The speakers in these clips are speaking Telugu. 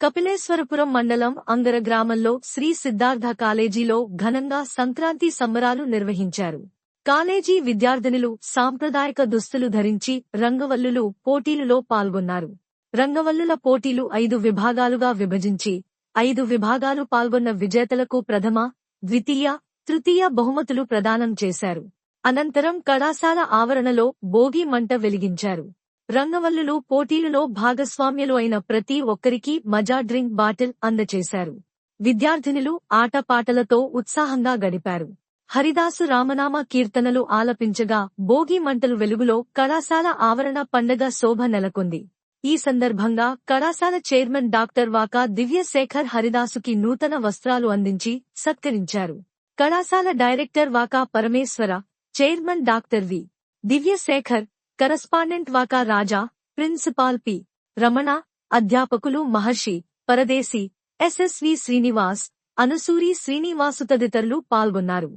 కపిలేశ్వరపురం మండలం అంగర గ్రామంలో శ్రీ సిద్ధార్థ కాలేజీలో ఘనంగా సంక్రాంతి సంబరాలు నిర్వహించారు. కాలేజీ విద్యార్థినులు సాంప్రదాయక దుస్తులు ధరించి రంగవల్లులు పోటీలులో పాల్గొన్నారు. రంగవల్లుల పోటీలు 5 విభాగాలుగా విభజించి 5 విభాగాలు పాల్గొన్న విజేతలకు ప్రథమ, ద్వితీయ, తృతీయ బహుమతులు ప్రదానం చేశారు. అనంతరం కళాశాల ఆవరణలో భోగి మంట వెలిగించారు. రంగవల్లులు పోటీలులో భాగస్వామ్యులు అయిన ప్రతి ఒక్కరికి మజా డ్రింక్ బాటిల్ అందజేశారు. విద్యార్థినులు ఆటపాటలతో ఉత్సాహంగా గడిపారు. హరిదాసు రామనామ కీర్తనలు ఆలపించగా భోగి మంటలు వెలుగులో కళాశాల ఆవరణ పండగ శోభ నెలకొంది. ఈ సందర్భంగా కళాశాల చైర్మన్ డాక్టర్ వాకా దివ్యశేఖర్ హరిదాసుకి నూతన వస్త్రాలు అందించి సత్కరించారు. కళాశాల director Vaka Parameswara, chairman doctor V. Divyasekhar, correspondent Vaka Raja, principal P. Ramana, అధ్యాపకులు మహర్షి, పరదేశి, ఎస్ఎస్వి శ్రీనివాస్, అనుసూరి శ్రీనివాసు తదితరులు పాల్గొన్నారు.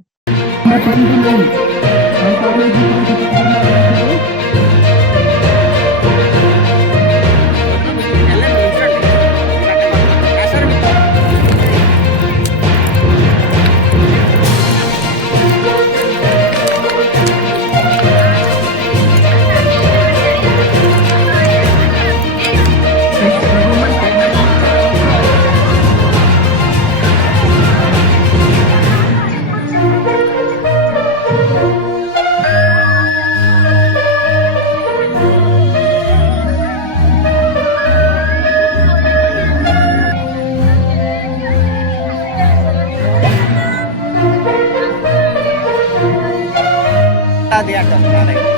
दिया